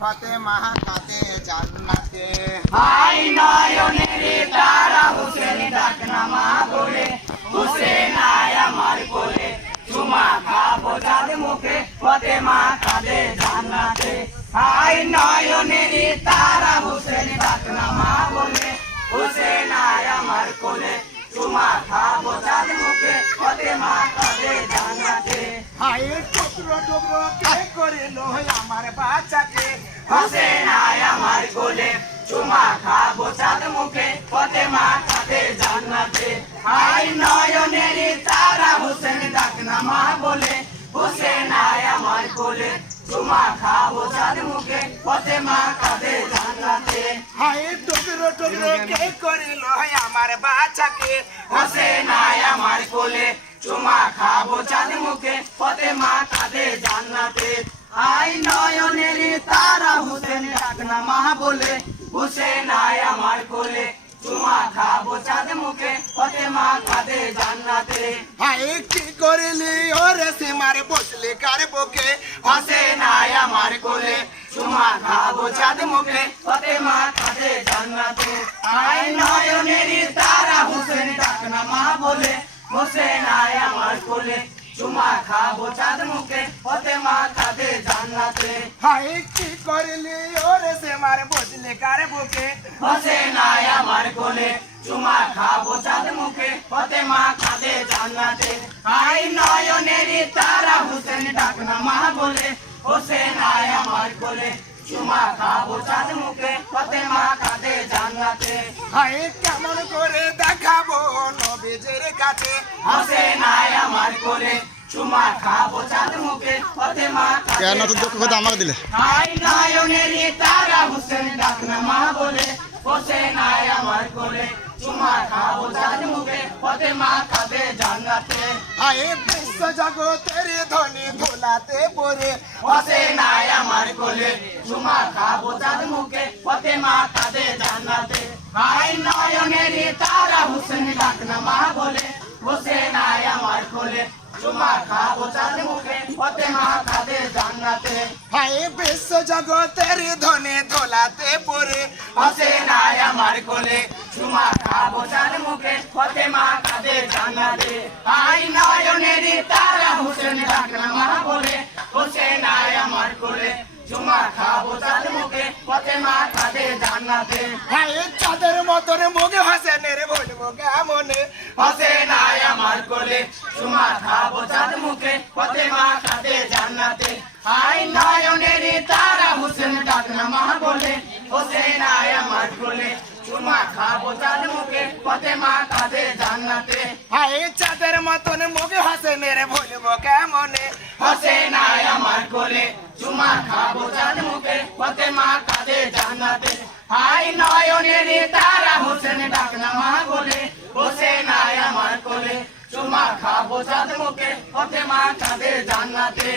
ফাতেমা কাঁদে জান্নাতে। হাই নয়নের তারা হুসেন ডাক নামা বলে, হুসেন আয় আমার কোলে, চুমা খাবো চাঁদ মুখে, ফাতেমা কাঁদে জান্নাতে। হাই নয়নের তারা হুসেন ডাক নামা বলে, হুসেন আয় আমার কোলে, চুমা খাবো চাঁদ মুখে, ফাতেমা কাঁদে জান্নাতে। হাই টুকরো টুকরো কে করিল আমার বাচ্চাকে, হুসেন আয় আমার কোলে, চুমা খাবো চাঁদ মুখে, ফাতেমা কাঁদে জান্নাতে। হাই নয়নের তারা হুসেন ডাক নামা বলে, হুসেন আয় আমার কোলে, চুমা খাবো চাঁদ মুখে, ফাতেমা কাঁদে জান্নাতে। হাই টুকরো টুকরো কে করিল আমার বাচ্চাকে, হুসেন আয় আমার কোলে, চুমা খাবো চাঁদ মুখে, ফাতেমা কাঁদে জান্নাতে। হাই নয়নের তারা হুসেন ডাক নামা বলে, হুসেন আয় আমার কোলে, চুমা খাবো চাঁদ মুখে, ফাতেমা কাঁদে জান্নাতে। হাই কি করিলি ওরে সীমার বসলি কার বুকে, হুসেন আয় আমার কোলে, চুমা খাবো চাঁদ মুখে, ফাতেমা কাঁদে জান্নাতে। হাই নয়নের তারা হুসেন ডাক নামা বলে, হুসেন আয় আমার কোলে, চুমা খাবো চাঁদ মুখে, ফাতেমা কাঁদে জান্নাতে। হাই কি করিলি ওরে সীমার বসলি কার বুকে, হুসেন আয় আমার কোলে, চুমা খাবো চাঁদ মুখে, ফাতেমা কাঁদে জান্নাতে। হাই নয়নের তারা হুসেন ডাক নামা বলে, হুসেন আয় আমার কোলে, চুমা খাবো চাঁদ মুখে, ফাতেমা কাঁদে জান্নাতে। হাই কেমন করে দেখাবো নবীজির কাছে, হুসেন আয় আমার কোলে, চুমা খাবো চাঁদ মুখে, ফাতেমা কেন তো দুঃখ কথা আমাকে দিলে? হাই নয়নের তারা হুসেন ডাক নামা বলে, হুসেন আয় আমার কোলে, চুমা খাবো চাঁদ মুখে, ফাতেমা কাঁদে জান্নাতে। হাই বিশ্ব জগতের ধনী ধুলাতে পড়ে, হুসেন আয় আমার কোলে, চুমা খাবো চাঁদ মুখে, ফাতেমা কাঁদে জান্নাতে। হাই নয়নের তারা হুসেন ডাক নামা বলে, হুসেন আয় আমার কোলে, চুমা খাবো চাঁদ মুখে, ফাতেমা কাঁদে জান্নাতে। হাই বিশ্ব জগতের ধনী ধুলাতে পড়ে, হুসেন আয় আমার কোলে, চুমা খাবো চাঁদ মুখে, ফাতেমা কাঁদে জান্নাতে। হাই নয়নের তারা হুসেন ডাক নামা বলে, হুসেন আয় আমার কোলে, চুমা খাবো চাঁদ মুখে, ফাতেমা কাঁদে জান্নাতে। হাই চাঁদের মতন মুখ হাসেনের বলবো কেমনে, হুসেন আয় আমার কোলে, চুমা খাবো চাঁদ মুখে, ফাতেমা কাঁদে জান্নাতে। হাই নয়নের তারা হুসেন ডাক নামা বলে, হুসেন আয় আমার কোলে, চুমা খাবো চাঁদ মুখে, ফাতেমা কাঁদে জান্নাতে। হাই চাঁদের মতন মুখ হাসেনের বলবো কেমনে, হুসেন আয় আমার কোলে, চুমা খাবো চাঁদ মুখে, ফাতেমা কাঁদে জান্নাতে। হাই নয়নের তারা হুসেন ডাক নামা বলে, হুসেন আয় আমার কোলে, চুমা খাবো চাঁদ মুখে, ফাতেমা কাঁদে জান্নাতে।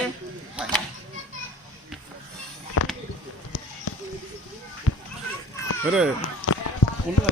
রে কোনটা